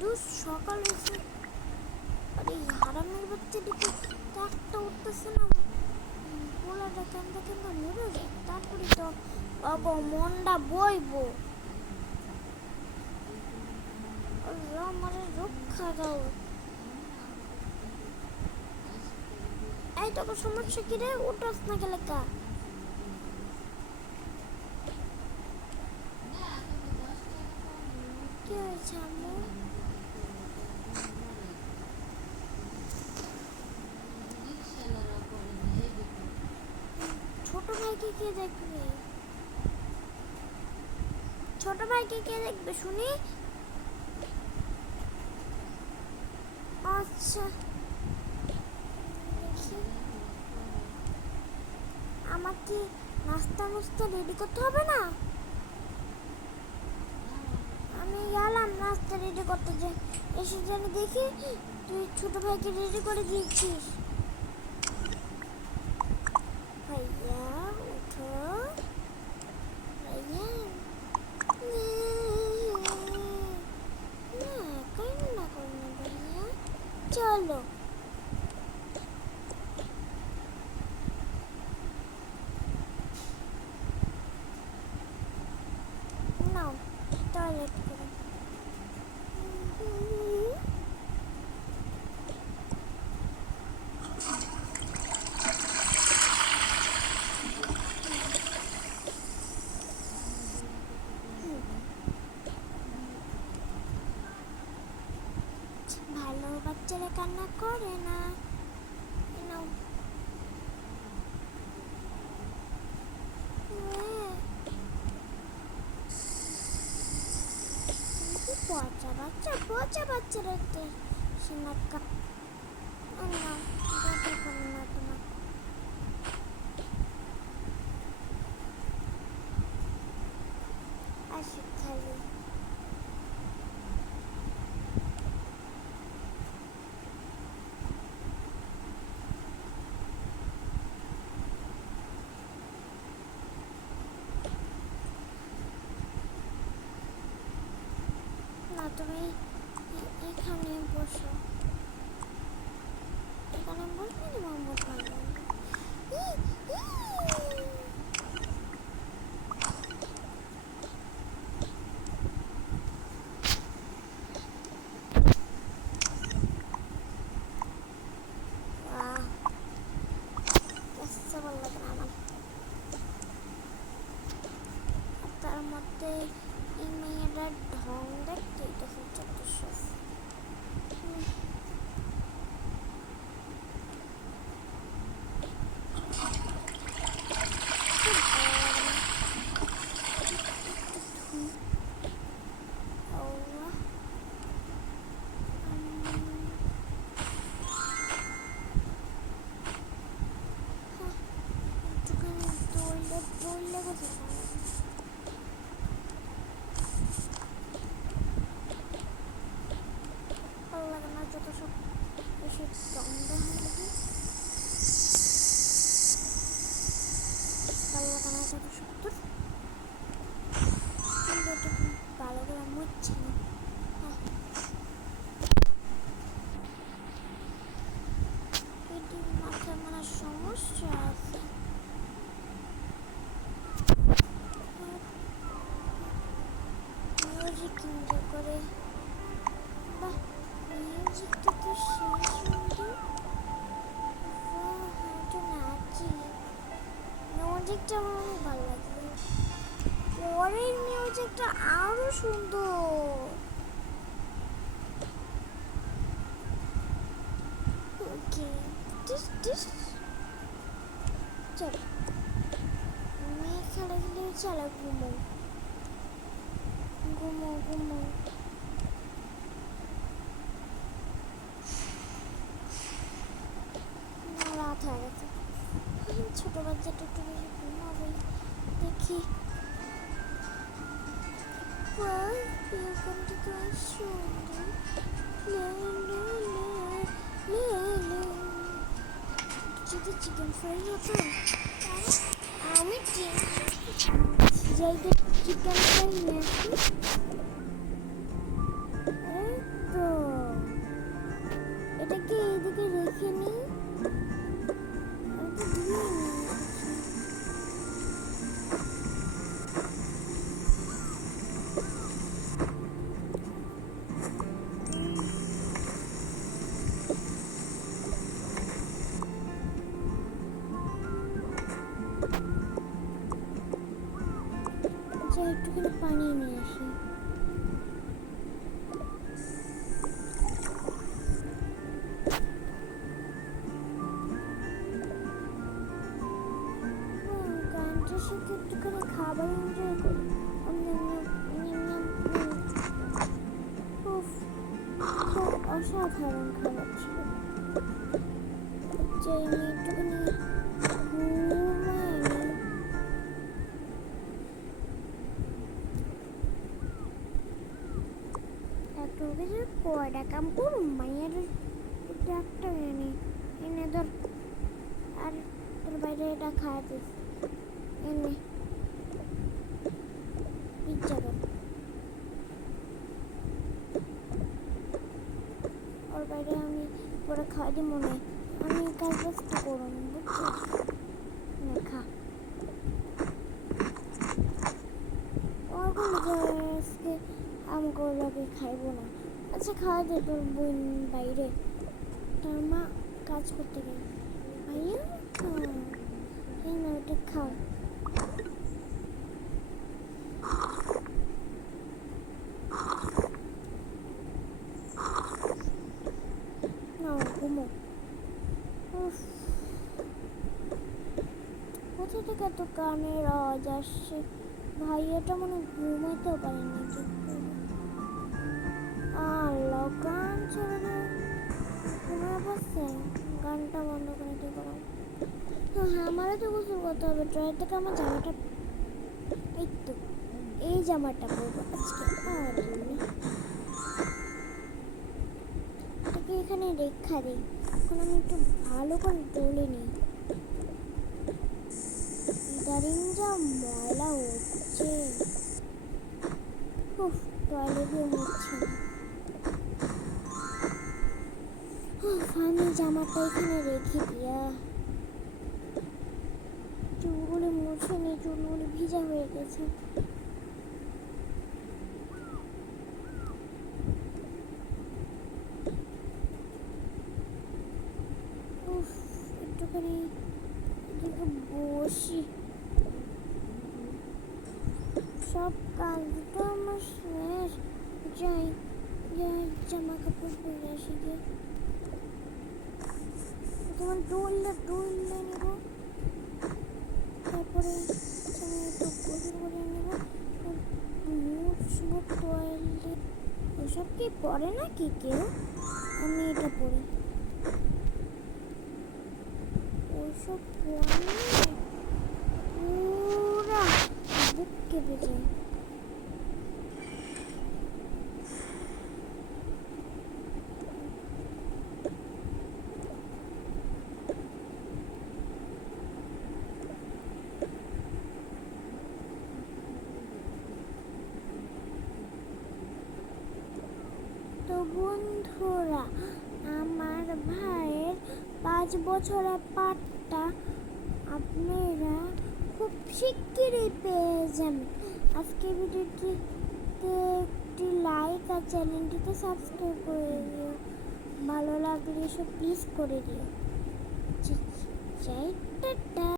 দূর সকাল হয়েছে, আর এই হারামের বাচ্চাটিকে একটা উঠতেছে না, পোলাটা কেন্দা কেন্দা মরে যায়, তারপরে তো বাবা মনটা বইবো। আমার রক্ষা দাও। এই তোকে সমস্যা কি রে? উঠাস না গেলে কা? কি হয়েছে আম্মু? ছোট ভাইকে কে দেখবে? ছোট ভাইকে কে দেখবে শুনি? আচ্ছা দেখি, আমার কি নাস্তা নুস্তা রেডি করতে হবে না? আমি গেলাম নাস্তা রেডি করতে, যে এসে যেন দেখি তুই ছোট ভাইকে রেডি করে দিয়েছিস। ভাইয়া উঠো, ভাইয়া না কান্না করো না ভাইয়া, চলো। নাও টয়লেট করো। ভালো বাচ্চারা কান্না করে না। নাও। পচা বাচ্চা, পচা বাচ্চারা তো সিনাক্কা না দেখা করো না তোমার। আসি খালি না, তুমি এখানে বসো, এখানে বসলে তোমার মত ভালো লাগবে। ভালো লাগে না আমার, তার মধ্যে এই মেয়েটার ঢং দেখতে এটা হচ্ছে একটা শখ। ভালো লাগে না যত সব এসে গন্ধ লাগে, ভালো লাগে না যত সব তোর ভালো করে মুছছি না। এটির মাথায় মানে সমস্যা আছে। মিউজিক এনজয় করে, বাহ মিউজিকটা তো সেই সুন্দর, তো নাচি। মিউজিকটা আমার অনেক ভালো লাগছে, পরের মিউজিকটা আরো সুন্দর। ওকে চলো মেয়ে খেলা খেলে চলো ঘুমো ঘুমো ঘুমো। রাত হয়ে গেছে, ছোট বাচ্চাটা একটু বেশি ঘুমাবে দেখি। এখানটা তো সুন্দর, যদি চিকেন ফ্রাই হতো আমি জায়গায় চিকেন ফ্রাই নিয়ে আসি। এখানে পানি নিয়ে আসি। গানটার সাথে একটুখানি খাবার এনজয় করি। উফ, খুব অসাধারণ খাবার ছিল। চাই একটুখানি ঘুমাই নি। একটু কিছু কয়টা কাম করুম মাইয়ার একটা এনে ধর আর তোর বাইরে এটা খাওয়াতিস এনে পিজ্জা ধর ওর বাইরে আমি পরে খাওয়া দিই মনে আমি কাজ বাজটা করুন বুঝছিস খা ওরকম আজকে আমাকে ওইভাবে খাইবো না। আচ্ছা খাওয়া দে তোর বোন বাইরে তোর মা কাজ করতে গেলে ভাইয়া এই না ওটা খাও। না ঘুমো। কোথা থেকে তো কানের আওয়াজ আসছে? ভাইয়াটা মনে ঘুমাইতেও পারেনি ঠিক করে। আল্লাহ গান ছেড়ে ঘুমায় পড়ছে। গানটা বন্ধ করে দিয়ে করো। তো হ্যাঁ আমারও তো গোসল করতে হবে। ড্রয়ার থেকে আমার জামাটা এই তো এই জামাটা পরবো আজকে। আর এটাকে এখানে রেখা দিই। এখন আমি একটু ভালো করে তুলে নিই। ইদারিং যা ময়লা হচ্ছে। উফ টয়লেটে মুছছে না। আমি জামাটা এখানে রেখে দিয়া চুলগুলি মুছে নিই। চুলগুলি ভিজা হয়ে গেছে। উফ একটুখানি এদিকে বসি। সব কাজ তো আমার শেষ। যাই জামা কাপড় পরে আসি গিয়ে তোমার ডুললে নেব। তারপরে আমি একটু গোসল করে নেব। মুছবো টয়লেট। ওসব কি পরে নাকি কেউ? আমি এটা পরি। ওইসব পরে পুরা বুক কেঁপে যায়। তো বন্ধুরা আমার ভাইয়ের 5 বছরের পার্টটা আপনারা খুব শিগগিরই পেয়ে যাবেন। আজকে ভিডিওটিতে একটি লাইক আর চ্যানেলটিতে সাবস্ক্রাইব করে দিও। ভালো লাগলে এসব প্লিজ করে দিও। যাই টাটা।